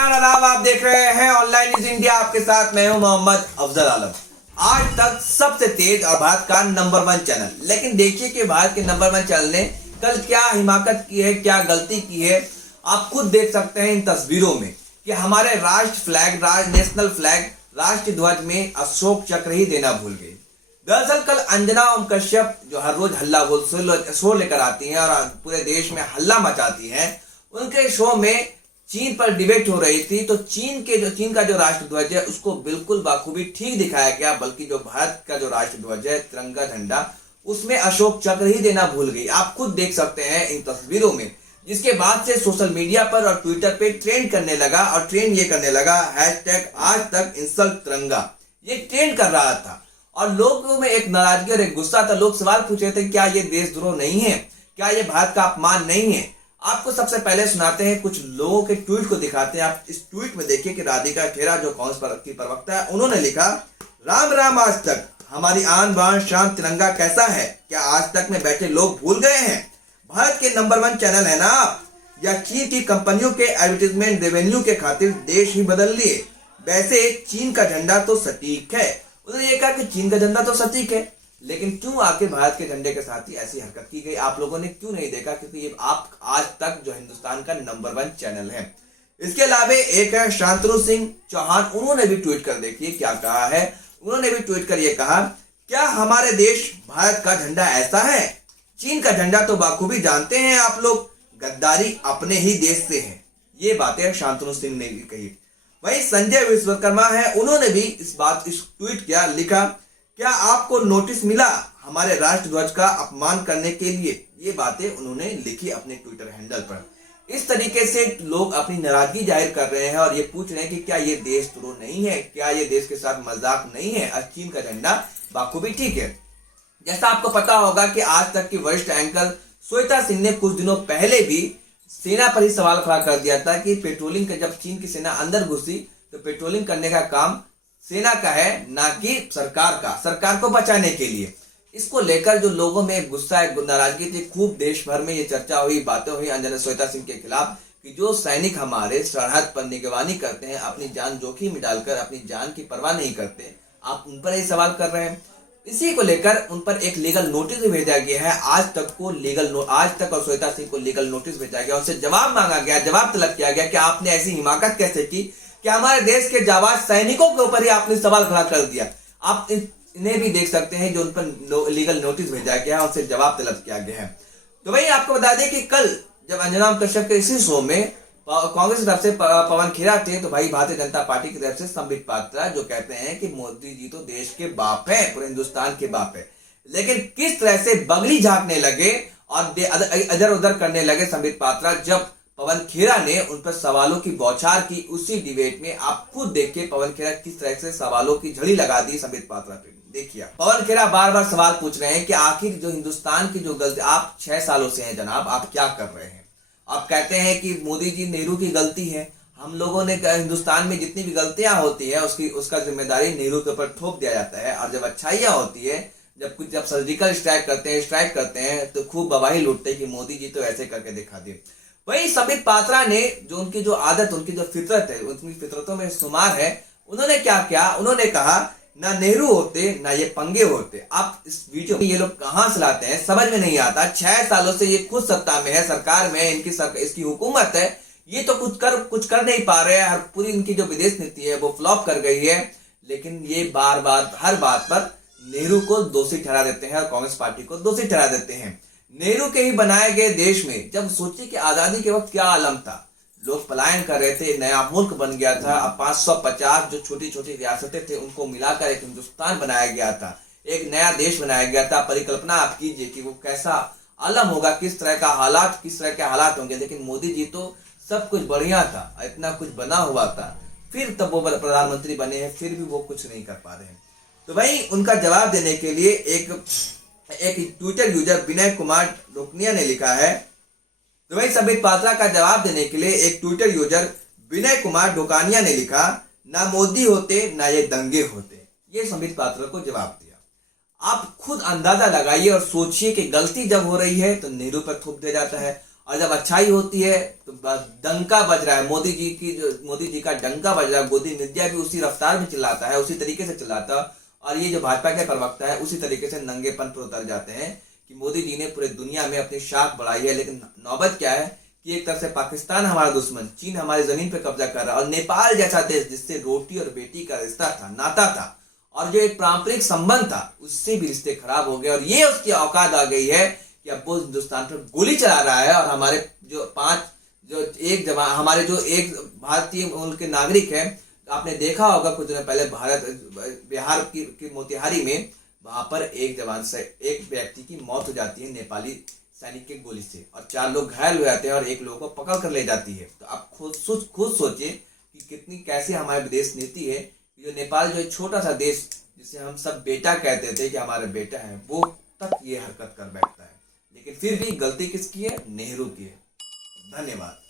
नमस्कार आदाब, आप देख रहे हैं ऑनलाइन न्यूज इंडिया। आपके साथ मैं हूं मोहम्मद अफजल आलम। आज तक सबसे तेज और भारत का नंबर 1 चैनल। लेकिन देखिए कि भारत के नंबर 1 चैनल ने कल क्या हिमाकत की है, क्या गलती की है। आप खुद देख सकते हैं इन तस्वीरों में कि हमारे राष्ट्र फ्लैग, नेशनल फ्लैग, राष्ट्र ध्वज में अशोक चक्र ही देना भूल गई। दरअसल कल अंजना ओम कश्यप, जो हर रोज हल्ला बोल शो लेकर आती हैं और पूरे देश में हल्ला मचाती हैं, उनके शो में चीन पर डिबेट हो रही थी। तो चीन का जो राष्ट्र ध्वज है उसको बिल्कुल बाखूबी ठीक दिखाया गया, बल्कि जो भारत का जो राष्ट्र ध्वज है, तिरंगा झंडा, उसमें अशोक चक्र ही देना भूल गई। आप खुद देख सकते हैं इन तस्वीरों में, जिसके बाद से सोशल मीडिया पर और ट्विटर पे ट्रेंड करने लगा। और ट्रेंड ये करने लगा #आज तक इंसल्ट तिरंगा, ये ट्रेंड कर रहा था। और लोगों में एक नाराजगी और एक गुस्सा था। लोग सवाल पूछ रहे थे, क्या ये देशद्रोह नहीं है, क्या ये भारत का अपमान नहीं है। आपको सबसे पहले सुनाते हैं, कुछ लोगों के ट्वीट को दिखाते हैं। आप इस ट्वीट में देखिए कि राधिका खेरा, जो कांग्रेस की प्रवक्ता है, उन्होंने लिखा, राम राम आज तक, हमारी आन बान शान तिरंगा कैसा है, क्या आज तक में बैठे लोग भूल गए हैं? भारत के नंबर 1 चैनल है ना आप, या चीन की कंपनियों के एडवर्टीजमेंट रेवेन्यू के खातिर देश ही बदल लिए? वैसे चीन का झंडा तो सटीक है। उन्होंने ये कहा कि चीन का झंडा तो सटीक है, लेकिन क्यों आके भारत के झंडे के साथ ही ऐसी हरकत की गई, आप लोगों ने क्यों नहीं देखा? क्योंकि ये आप आज तक जो हिंदुस्तान का नंबर 1 चैनल है। इसके अलावा एक है शांतनु सिंह चौहान, उन्होंने भी ट्वीट कर देखिए क्या कहा है। उन्होंने भी ट्वीट कर ये कहा, क्या हमारे देश भारत का झंडा ऐसा है? चीन का झंडा तो बाखूबी जानते हैं आप लोग, गद्दारी अपने ही देश से है। ये बातें शांतनु सिंह ने भी कही। वहीं संजय विश्वकर्मा है, उन्होंने भी इस ट्वीट किया, लिखा, क्या आपको नोटिस मिला हमारे राष्ट्र ध्वज का अपमान करने के लिए? ये बातें उन्होंने लिखी अपने ट्विटर हैंडल पर। इस तरीके से लोग अपनी नाराजगी जाहिर कर रहे हैं और ये पूछ रहे हैं कि क्या ये देशद्रोह नहीं है, क्या ये देश के साथ मजाक नहीं है? चीन का झंडा बाखूबी ठीक है। जैसा आपको पता होगा कि आज तक की वरिष्ठ एंकर श्वेता सिंह ने कुछ दिनों पहले भी सेना पर ही सवाल खड़ा कर दिया था कि पेट्रोलिंग का, जब चीन की सेना अंदर घुसी तो पेट्रोलिंग करने का काम सेना का है, ना कि सरकार का, सरकार को बचाने के लिए। इसको लेकर जो लोगों में गुस्सा, नाराजगी थी, खूब देश भर में ये चर्चा हुई, बातें हुई अंजना श्वेता सिंह के खिलाफ कि जो सैनिक हमारे सरहद पर निगरानी करते हैं, अपनी जान जोखिम में डालकर अपनी जान की परवाह नहीं करते, आप उन पर ही सवाल कर रहे हैं। इसी को लेकर उन पर एक लीगल नोटिस भेजा गया है। आज तक और श्वेता सिंह को लीगल नोटिस भेजा गया, उनसे जवाब मांगा गया, जवाब तलब किया गया कि आपने ऐसी हिमाकत कैसे की कि हमारे देश के जाबाज सैनिकों के ऊपर ही आपने सवाल खड़ा कर दिया। आप इन्हें भी देख सकते हैं, जो उन पर लीगल नोटिस भेजा गया है, उनसे जवाब तलब किया गया है। तो वही आपको बता दें कि कल जब अंजना ओम कश्यप के इसी शो में कांग्रेस की तरफ से पवन खेरा थे, तो भाई भारतीय जनता पार्टी की तरफ से संबित पात्रा, जो कहते हैं कि मोदी जी तो देश के बाप है, पूरे हिंदुस्तान के बाप है, लेकिन किस तरह से बगली झांकने लगे और इधर उधर करने लगे संबित पात्रा, जब पवन खेरा ने उन पर सवालों की बौछार की। उसी डिबेट में आप खुद देखिए पवन खेरा किस तरह से सवालों की झड़ी लगा दी संबित पात्रा पे। देखिए पवन खेरा बार बार सवाल पूछ रहे हैं कि आखिर जो हिंदुस्तान की जो गलती, आप 6 सालों से हैं जनाब, आप क्या कर रहे हैं? आप कहते हैं कि मोदी जी, नेहरू की गलती है। हम लोगों ने हिंदुस्तान में जितनी भी गलतियां होती है उसका जिम्मेदारी नेहरू के ऊपर थोप दिया जाता है, और जब अच्छाइयां होती है, जब सर्जिकल स्ट्राइक करते हैं तो खूब बवाही लूटते हैं कि मोदी जी तो ऐसे करके दिखा दिए। वही संबित पात्रा ने, जो उनकी जो आदत, उनकी जो फितरत है, उनकी फितरतों में शुमार है, उन्होंने क्या किया? उन्होंने कहा, ना नेहरू होते ना ये पंगे होते। आप इस वीडियो में ये लोग कहां से लाते हैं, समझ में नहीं आता। 6 सालों से ये खुद सत्ता में है, सरकार में है, इसकी हुकूमत है, ये तो कुछ कर नहीं पा रहे हैं। पूरी इनकी जो विदेश नीति है वो फ्लॉप कर गई है। लेकिन ये बार बार हर बात पर नेहरू को दोषी ठहरा देते हैं और कांग्रेस पार्टी को दोषी ठहरा देते हैं। नेहरू के ही बनाए गए देश में, जब सोचिए कि आजादी के वक्त क्या आलम था, लोग पलायन कर रहे थे, नया मुल्क बन गया था। अब 550 जो छोटी छोटी रियासतें थे उनको मिलाकर एक हिंदुस्तान बनाया गया था, एक नया देश बनाया गया था। परिकल्पना आप कीजिए कि वो कैसा आलम होगा, किस तरह के हालात होंगे। लेकिन मोदी जी तो सब कुछ बढ़िया था, इतना कुछ बना हुआ था, फिर तब वो प्रधानमंत्री बने हैं, फिर भी वो कुछ नहीं कर पा रहे हैं। तो वही उनका जवाब देने के लिए एक ट्विटर यूजर विनय कुमार डोकनिया ने लिखा है। तो वही संबित पात्रा का जवाब देने के लिए एक ट्विटर यूजर विनय कुमार डोकानिया ने लिखा, ना मोदी होते ना ये दंगे होते। ये संबित पात्रा को जवाब दिया। आप खुद अंदाजा लगाइए और सोचिए कि गलती जब हो रही है तो नेहरू पर थोप दिया जाता है, और जब अच्छाई होती है तो डंका बज रहा है, मोदी जी का डंका बज रहा है। मोदी मीडिया भी उसी रफ्तार में चिल्लाता है, उसी तरीके से चिल्लाता है। और ये जो भाजपा के प्रवक्ता है उसी तरीके से नंगेपन पर उतर जाते हैं कि मोदी जी ने पूरे दुनिया में अपनी शाख बढ़ाई है। लेकिन नौबत क्या है कि एक तरफ से पाकिस्तान हमारा दुश्मन, चीन हमारी जमीन पर कब्जा कर रहा है, और नेपाल जैसा देश जिससे रोटी और बेटी का रिश्ता था, नाता था, और जो एक पारंपरिक संबंध था, उससे भी रिश्ते खराब हो गए। और ये उसकी औकात आ गई है कि अब वो हिंदुस्तान पर गोली चला रहा है। और हमारे हमारे जो एक भारतीय उनके नागरिक हैं, आपने देखा होगा कुछ दिन पहले बिहार की मोतिहारी में, वहां पर एक जवान से एक व्यक्ति की मौत हो जाती है नेपाली सैनिक के गोली से, और 4 लोग घायल हो जाते हैं और एक लोगों को पकड़ कर ले जाती है। तो आप खुद सोचिए कि कितनी कैसी हमारी विदेश नीति है। जो नेपाल जो एक छोटा सा देश जिसे हम सब बेटा कहते थे कि हमारा बेटा है, वो तक ये हरकत कर बैठता है। लेकिन फिर भी गलती किसकी है? नेहरू की है। धन्यवाद।